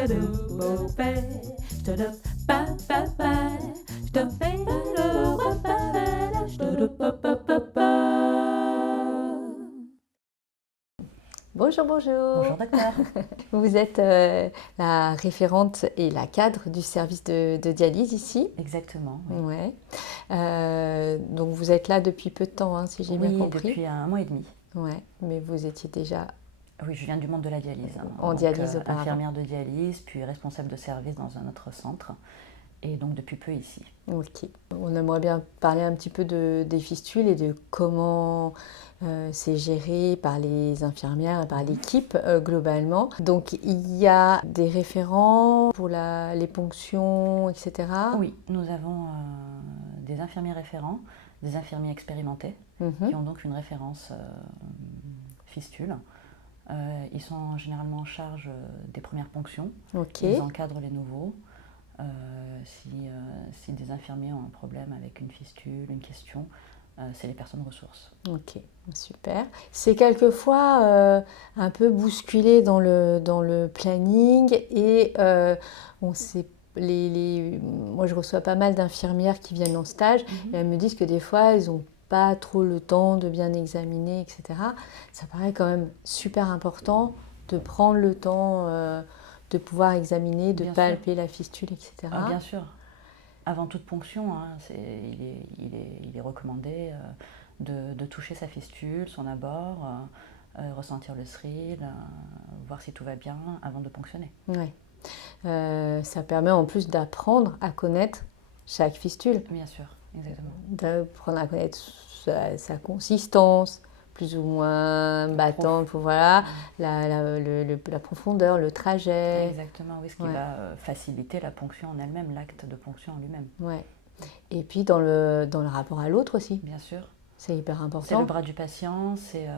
Bonjour, bonjour. Bonjour docteur. Vous êtes la référente et la cadre du service de dialyse ici. Exactement. Oui. Ouais. Donc vous êtes là depuis peu de temps, hein, si j'ai bien compris. Depuis 1 mois et demi. Ouais, mais vous étiez déjà Oui, je viens du monde de la dialyse. en dialyse auparavant. Infirmière de dialyse, puis responsable de service dans un autre centre. Et donc depuis peu ici. Ok. On aimerait bien parler un petit peu des fistules et de comment c'est géré par les infirmières et par l'équipe globalement. Donc il y a des référents pour les ponctions, etc. Oui, nous avons des infirmiers référents, des infirmiers expérimentés qui ont donc une référence fistule. Ils sont généralement en charge des premières ponctions. Ok. Ils encadrent les nouveaux. Si des infirmiers ont un problème avec une fistule, une question, c'est les personnes ressources. Ok, super. C'est quelquefois un peu bousculé dans le planning et on sait, moi je reçois pas mal d'infirmières qui viennent en stage et elles me disent que des fois elles n'ont pas trop le temps de bien examiner, etc. Ça paraît quand même super important de prendre le temps de pouvoir examiner, de Bien palper la fistule, etc. Bien sûr. Avant toute ponction, hein, il est recommandé de toucher sa fistule, son abord, ressentir le thrill, voir si tout va bien avant de ponctionner. Ouais. Ça permet en plus d'apprendre à connaître chaque fistule. Bien sûr, exactement. D'apprendre à connaître sa consistance, plus ou moins battante, voilà, la profondeur, le trajet. Exactement, oui, ce qui va faciliter la ponction en elle-même, l'acte de ponction en lui-même. Ouais. Et puis dans le rapport à l'autre aussi. Bien sûr. C'est hyper important. C'est le bras du patient, c'est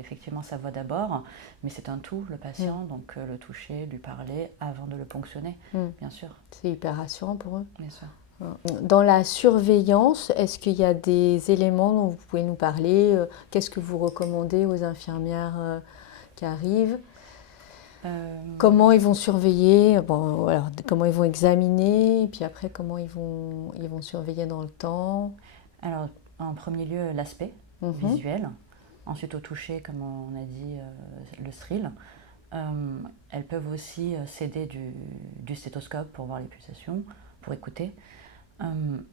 effectivement sa voix d'abord, mais c'est un tout, le patient, donc le toucher, lui parler avant de le ponctionner, bien sûr. C'est hyper rassurant pour eux. Bien sûr. Dans la surveillance, est-ce qu'il y a des éléments dont vous pouvez nous parler? Qu'est-ce que vous recommandez aux infirmières qui arrivent? Comment ils vont surveiller? Bon, alors, comment ils vont examiner? Et puis après, comment ils vont surveiller dans le temps? Alors, en premier lieu, l'aspect visuel. Ensuite, au toucher, comme on a dit, le thrill. Elles peuvent aussi s'aider du stéthoscope pour voir les pulsations, pour écouter.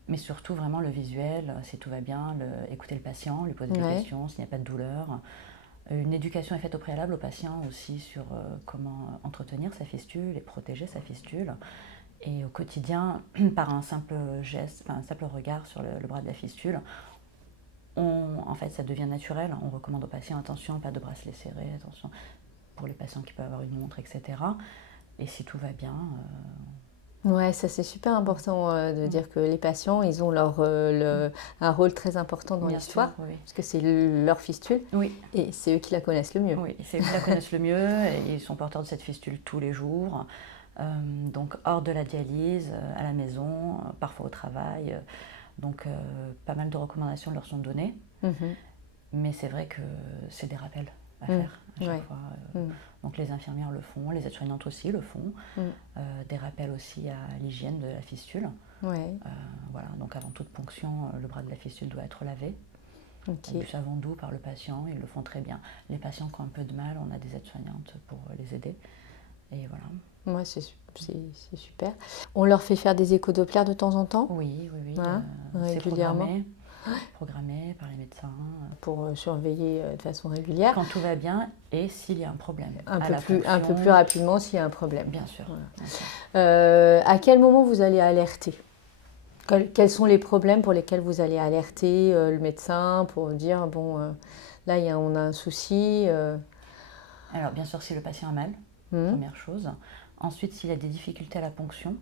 Mais surtout, vraiment, le visuel, si tout va bien, écouter le patient, lui poser des questions, s'il n'y a pas de douleur. Une éducation est faite au préalable au patient aussi sur comment entretenir sa fistule et protéger sa fistule. Et au quotidien, par un simple geste, un simple regard sur le bras de la fistule, en fait, ça devient naturel. On recommande aux patients, attention, pas de bracelet serré, attention, pour les patients qui peuvent avoir une montre, etc. Et si tout va bien... Ouais, ça c'est super important de dire que les patients, ils ont un rôle très important dans l'histoire, parce que c'est leur fistule, et c'est eux qui la connaissent le mieux. Oui, c'est eux qui la connaissent le mieux, et ils sont porteurs de cette fistule tous les jours, donc hors de la dialyse, à la maison, parfois au travail, donc pas mal de recommandations leur sont données, mais c'est vrai que c'est des rappels à faire à chaque fois. Donc les infirmières le font, les aides-soignantes aussi le font. Des rappels aussi à l'hygiène de la fistule. Voilà, donc avant toute ponction, le bras de la fistule doit être lavé. Du savon doux par le patient, ils le font très bien. Les patients qui ont un peu de mal, on a des aides-soignantes pour les aider. Et voilà. Ouais, c'est super. On leur fait faire des échodopplérs de temps en temps? Oui. Régulièrement. C'est programmé par les médecins. Pour surveiller de façon régulière. Quand tout va bien et s'il y a un problème. Un peu plus rapidement s'il y a un problème. Bien sûr. Voilà. Bien sûr. À quel moment vous allez alerter? Quels sont les problèmes pour lesquels vous allez alerter le médecin pour dire, bon, là, on a un souci Alors, bien sûr, si le patient a mal, première chose. Ensuite, s'il y a des difficultés à la ponction.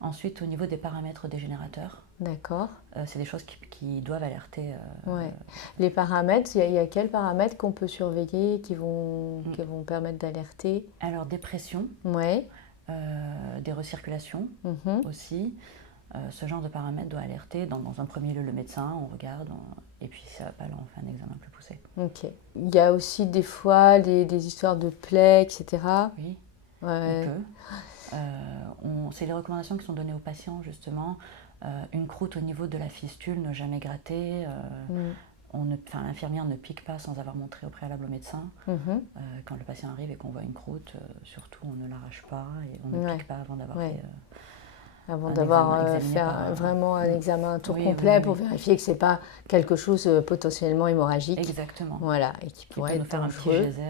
Ensuite, au niveau des paramètres des générateurs. D'accord. C'est des choses qui doivent alerter. Les paramètres, il y a quels paramètres qu'on peut surveiller qui vont permettre d'alerter? Alors, des pressions, des recirculations aussi. Ce genre de paramètres doit alerter. Dans un premier lieu, le médecin, on regarde, et puis si ça ne va pas, là, on fait un examen plus poussé. Ok. Il y a aussi des fois des histoires de plaies, etc. Oui. Ouais. C'est les recommandations qui sont données aux patients, justement. Une croûte au niveau de la fistule, ne jamais gratter. L'infirmière ne pique pas sans avoir montré au préalable au médecin. Quand le patient arrive et qu'on voit une croûte, surtout on ne l'arrache pas et on ne pique pas avant d'avoir fait avant d'avoir fait vraiment un examen, un tour complet pour vérifier que ce n'est pas quelque chose potentiellement hémorragique. Exactement. Voilà, et qui pourrait être faire dangereux. Un petit geyser.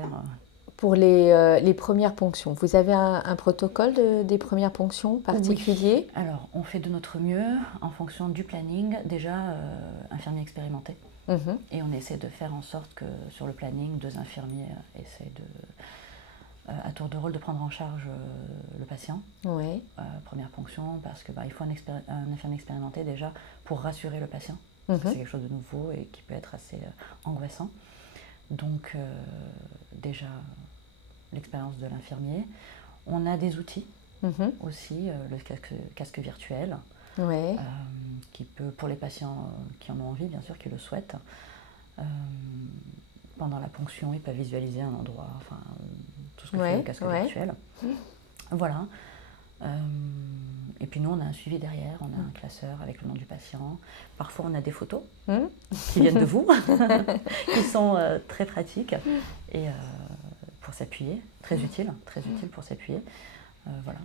Pour les premières ponctions, vous avez un protocole des premières ponctions particulier? Oui. Alors, on fait de notre mieux en fonction du planning. Déjà, infirmier expérimenté. Et on essaie de faire en sorte que sur le planning, 2 infirmiers essaient à tour de rôle de prendre en charge le patient. Oui. Première ponction, parce qu'il faut un infirmier expérimenté déjà pour rassurer le patient. C'est quelque chose de nouveau et qui peut être assez angoissant. Donc déjà l'expérience de l'infirmier. On a des outils aussi, le casque virtuel, qui peut, pour les patients qui en ont envie, bien sûr, qui le souhaitent, pendant la ponction, ils peuvent visualiser un endroit, tout ce que fait le casque virtuel. Voilà. Et puis nous, on a un suivi derrière, on a un classeur avec le nom du patient. Parfois, on a des photos qui viennent de vous, qui sont très pratiques et pour s'appuyer, très utile pour s'appuyer. Voilà.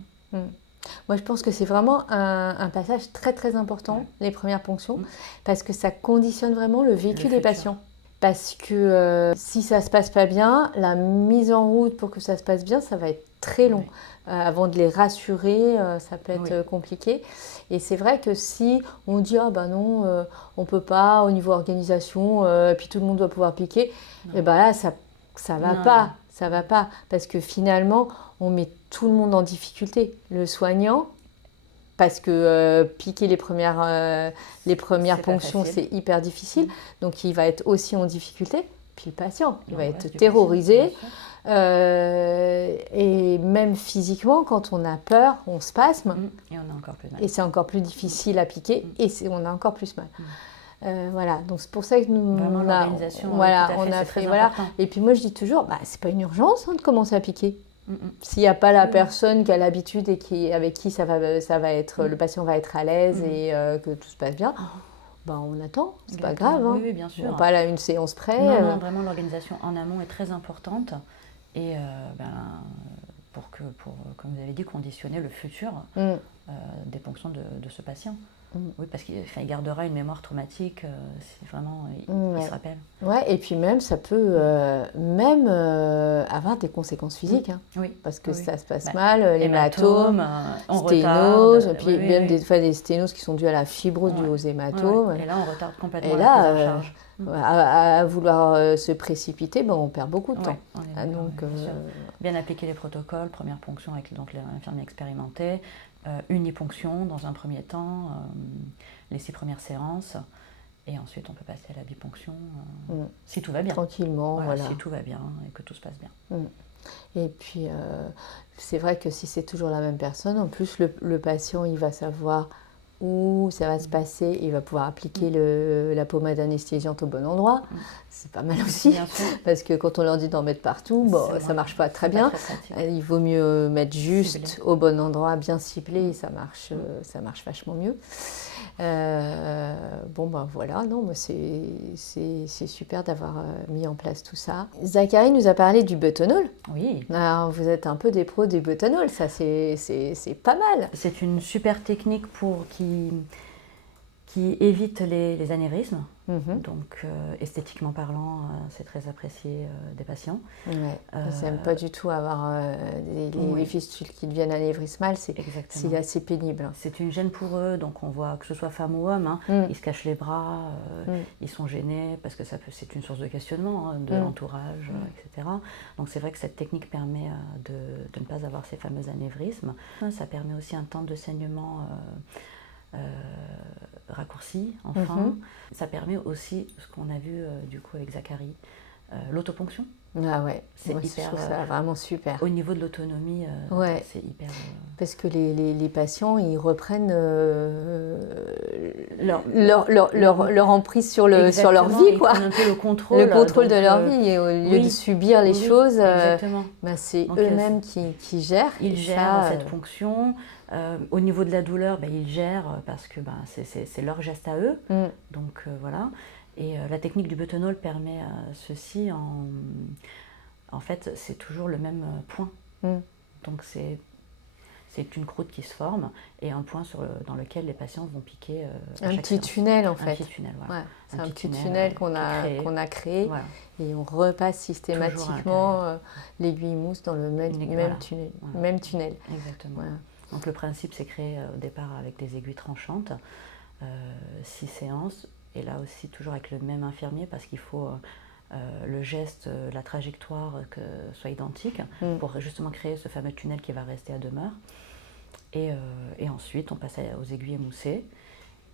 Moi, je pense que c'est vraiment un passage très très important, les premières ponctions, parce que ça conditionne vraiment le vécu des patients. Parce que si ça ne se passe pas bien, la mise en route pour que ça se passe bien, ça va être très long. Avant de les rassurer, ça peut être compliqué. Et c'est vrai que si on dit « Ah ben non, on ne peut pas au niveau organisation, puis tout le monde doit pouvoir piquer », et ben là, ça va pas. Ça va pas. Parce que finalement, on met tout le monde en difficulté. Le soignant, parce que piquer les premières ponctions, c'est hyper difficile. Donc, il va être aussi en difficulté. Puis le patient, il va être terrorisé. Et même physiquement, quand on a peur, on spasme. Et on a encore plus mal. Et c'est encore plus difficile à piquer. Et on a encore plus mal. Voilà, donc c'est pour ça que nous on a fait Et puis moi je dis toujours, c'est pas une urgence de commencer à piquer. S'il n'y a pas la personne qui a l'habitude et avec qui ça va être, le patient va être à l'aise et que tout se passe bien, on attend, c'est pas grave. Oui, bien sûr. Pas là une séance près. Non, vraiment l'organisation en amont est très importante et comme vous avez dit, conditionner le futur des ponctions de ce patient. Oui, parce qu'il gardera une mémoire traumatique si vraiment il se rappelle. Ouais, et puis même, ça peut avoir des conséquences physiques. Oui. Parce que ça se passe mal, l'hématome, sténose, puis même des fois des sténoses qui sont dues à la fibrose dues aux hématomes. Et là, on retarde complètement la prise en charge. À vouloir se précipiter, on perd beaucoup de temps. Donc, bien appliquer les protocoles, première ponction avec l'infirmier expérimenté, uniponction dans un premier temps, les 6 premières séances, et ensuite on peut passer à la biponction si tout va bien. Tranquillement, voilà. Si tout va bien et que tout se passe bien. Et puis c'est vrai que si c'est toujours la même personne, en plus le patient il va savoir où ça va se passer, il va pouvoir appliquer la pommade anesthésiante au bon endroit. C'est pas mal aussi, parce que quand on leur dit d'en mettre partout, ça marche pas très bien. Il vaut mieux mettre juste ciblé au bon endroit, bien ciblé, et ça marche vachement mieux. Voilà, non, c'est super d'avoir mis en place tout ça. Zachary nous a parlé du buttonhole. Oui. Alors, vous êtes un peu des pros du buttonhole, ça c'est pas mal. C'est une super technique qui évite les anévrismes. Donc esthétiquement parlant, c'est très apprécié des patients. Ils n'aiment pas du tout avoir les fistules qui deviennent anévrismales, c'est assez pénible. C'est une gêne pour eux, donc on voit que ce soit femme ou homme, ils se cachent les bras, ils sont gênés parce que c'est une source de questionnement de l'entourage, etc. Donc c'est vrai que cette technique permet de ne pas avoir ces fameux anévrismes. Ça permet aussi un temps de saignement raccourci, enfin. Ça permet aussi, ce qu'on a vu du coup avec Zachary, l'autoponction. Ah ouais, C'est moi, je hyper, trouve ça vraiment super. Au niveau de l'autonomie, Ouais. c'est hyper... Parce que les patients, ils reprennent leur, leur emprise sur leur exactement, vie, ils quoi. prennent un peu le contrôle. Le contrôle de donc, leur vie. Et au lieu de oui, subir les oui, choses, exactement. c'est Donc, eux-mêmes qui gèrent. Ils Et gèrent ça, cette fonction. Au niveau de la douleur, ils gèrent parce que c'est leur geste à eux. Donc voilà. Et la technique du buttonhole permet ceci en fait, c'est toujours le même point. Donc c'est une croûte qui se forme et un point dans lequel les patients vont piquer un petit tunnel en fait. Un petit tunnel, voilà. Ouais, c'est un petit tunnel qu'on a créé voilà. Et on repasse systématiquement l'aiguille mousse dans le même tunnel. Voilà. Même tunnel. Exactement. Voilà. Donc le principe c'est créé au départ avec des aiguilles tranchantes, 6 séances et là aussi toujours avec le même infirmier parce qu'il faut le geste, la trajectoire que soit identique pour justement créer ce fameux tunnel qui va rester à demeure. Et ensuite, on passe aux aiguilles émoussées.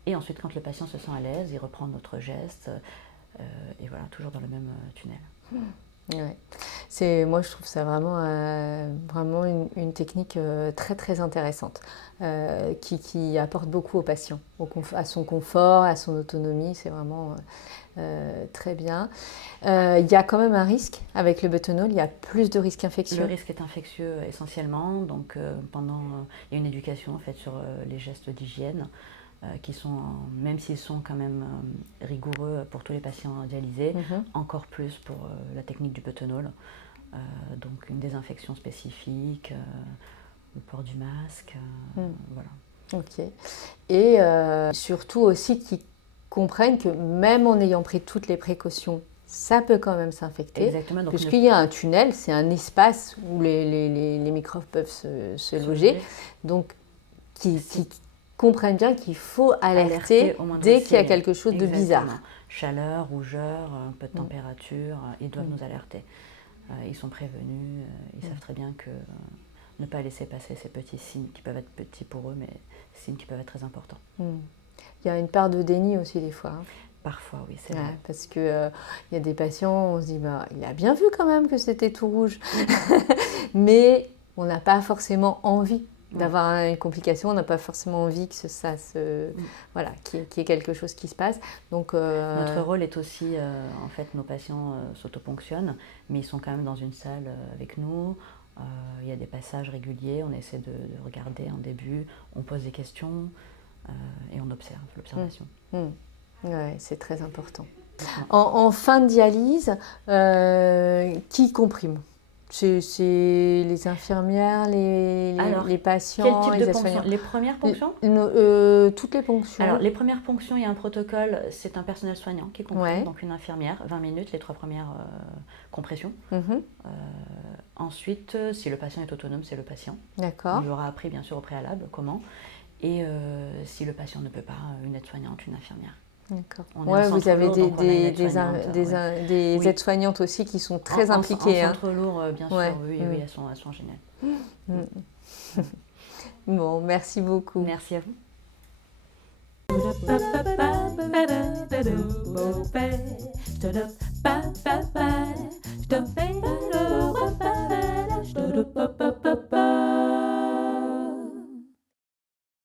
Et ensuite, quand le patient se sent à l'aise, il reprend notre geste. Et voilà, toujours dans le même tunnel. Ouais. Moi, je trouve ça vraiment une technique très, très intéressante qui apporte beaucoup au patient, à son confort, à son autonomie. C'est vraiment très bien. Il y a quand même un risque avec le buttonhole, il y a plus de risques infectieux. Le risque est infectieux essentiellement. Donc, il y a une éducation en fait, sur les gestes d'hygiène. Qui sont, même s'ils sont quand même rigoureux pour tous les patients dialysés, encore plus pour la technique du buttonhole. Donc une désinfection spécifique, le port du masque, voilà. Ok. Et surtout aussi qu'ils comprennent que même en ayant pris toutes les précautions, ça peut quand même s'infecter. Exactement. Puisqu'il y a un tunnel, c'est un espace où les microbes peuvent se loger. Donc, qui comprennent bien qu'il faut alerter dès qu'il y a quelque chose de bizarre. Chaleur, rougeur, un peu de température, ils doivent nous alerter. Ils sont prévenus, ils savent très bien que ne pas laisser passer ces petits signes qui peuvent être petits pour eux, mais signes qui peuvent être très importants. Il y a une part de déni aussi des fois. Parfois, oui, c'est vrai. Parce qu'il y a des patients, on se dit, il a bien vu quand même que c'était tout rouge. Mais on n'a pas forcément envie d'avoir une complication, on n'a pas forcément envie que qu'il y ait quelque chose qui se passe. Donc, notre rôle est aussi, en fait, nos patients s'autoponctionnent, mais ils sont quand même dans une salle avec nous. Il y a des passages réguliers, on essaie de regarder en début, on pose des questions et on observe, l'observation. Ouais, c'est très important. En fin de dialyse, qui comprime ? C'est les infirmières, les patients, quel type de ponction ? Les premières ponctions ? Toutes les ponctions. Alors, les premières ponctions, il y a un protocole, c'est un personnel soignant qui comprime, donc une infirmière, 20 minutes, les 3 premières compressions. Ensuite, si le patient est autonome, c'est le patient. D'accord. Il aura appris, bien sûr, au préalable comment. Et si le patient ne peut pas, une aide-soignante, une infirmière. D'accord. Vous avez des aides-soignantes aussi qui sont très impliquées. En centre lourd, bien sûr, oui, elles sont géniales. Bon, merci beaucoup. Merci à vous. Ba ba ba ba ba ba ba ba ba ba ba ba ba ba